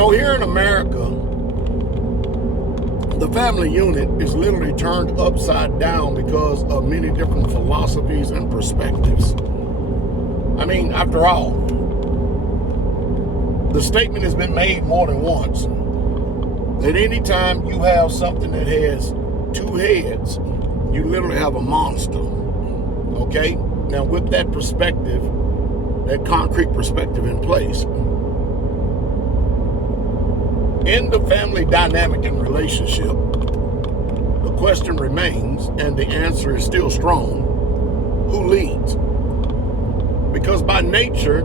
know, here in America, the family unit is literally turned upside down because of many different philosophies and perspectives. I mean, after all, the statement has been made more than once that anytime you have something that has two heads, you literally have a monster. Okay? Now, with that perspective, that concrete perspective in place, in the family dynamic and relationship, the question remains, and the answer is still strong: who leads? Because by nature,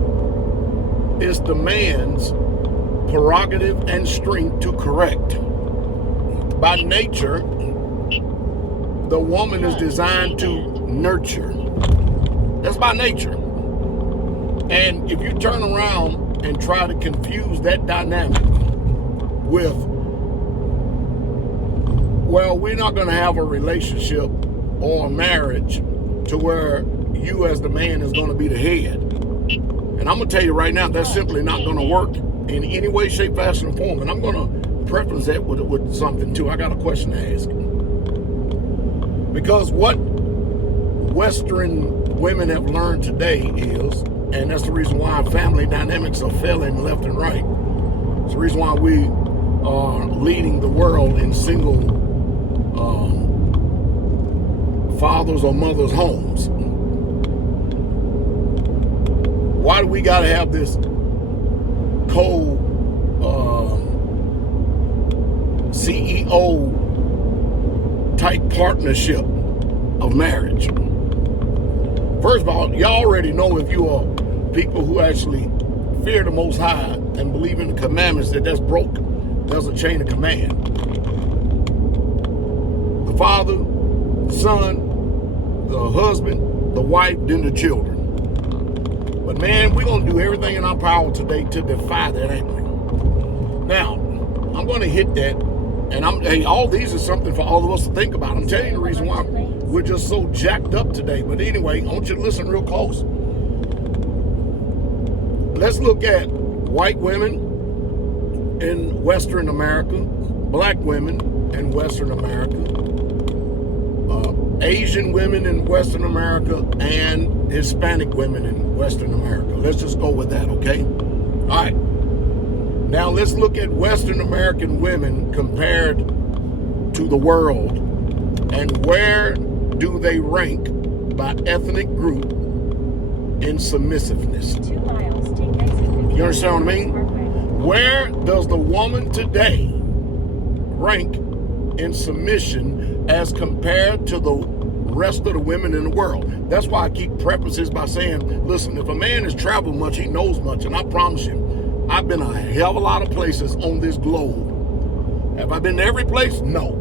it's the man's prerogative and strength to correct. By nature, the woman is designed to nurture. That's by nature. And if you turn around and try to confuse that dynamic with, well, we're not going to have a relationship or a marriage to where you as the man is going to be the head. And I'm going to tell you right now, that's simply not going to work in any way, shape, fashion, or form. And I'm going to preference that with something too. I got a question to ask. Because what Western women have learned today is, and that's the reason why family dynamics are failing left and right. It's the reason why we are leading the world in single fathers or mothers' homes. Why do we got to have this CEO type partnership of marriage? First of all, y'all already know, if you are people who actually fear the Most High and believe in the commandments, that's broken. There's a chain of command. The father, the son, the husband, the wife, then the children. But man, we're going to do everything in our power today to defy that, ain't we? Now, I'm going to hit that, and all these are something for all of us to think about. I'm telling you the reason why we're just so jacked up today. But anyway, I want you to listen real close. Let's look at white women in Western America, black women in Western America, Asian women in Western America, and Hispanic women in Western America. Let's just go with that, okay? All right. Now let's look at Western American women compared to the world, and where do they rank by ethnic group in submissiveness? 2 miles, take exit 50. You understand what I mean? Where does the woman today rank in submission as compared to the rest of the women in the world? That's why I keep prefaces by saying, listen, if a man has traveled much, he knows much. And I promise you, I've been a hell of a lot of places on this globe. Have I been to every place? No.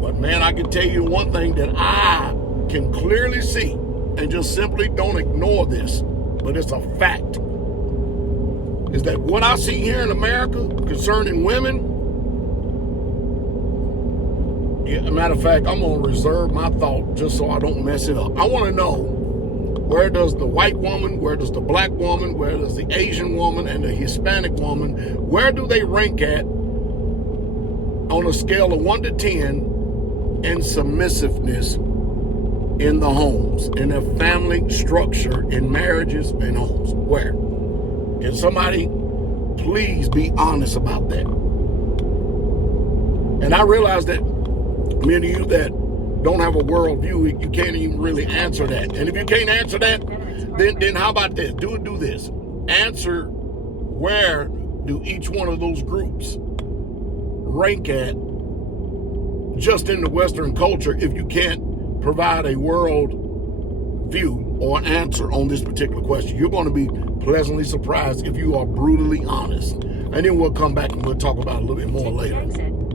But man, I can tell you one thing that I can clearly see, and just simply don't ignore this, but it's a fact, is that what I see here in America concerning women, matter of fact, I'm going to reserve my thought just so I don't mess it up. I want to know, where does the white woman, where does the black woman, where does the Asian woman and the Hispanic woman, where do they rank at on a scale of 1 to 10 in submissiveness in the homes, in their family structure, in marriages and homes? Where? Can somebody please be honest about that? And I realize that many of you that don't have a worldview, you can't even really answer that. And if you can't answer that, then how about this? Do this. Answer, where do each one of those groups rank at just in the Western culture if you can't provide a world view or answer on this particular question? You're going to be pleasantly surprised if you are brutally honest. And then we'll come back and we'll talk about it a little bit more later.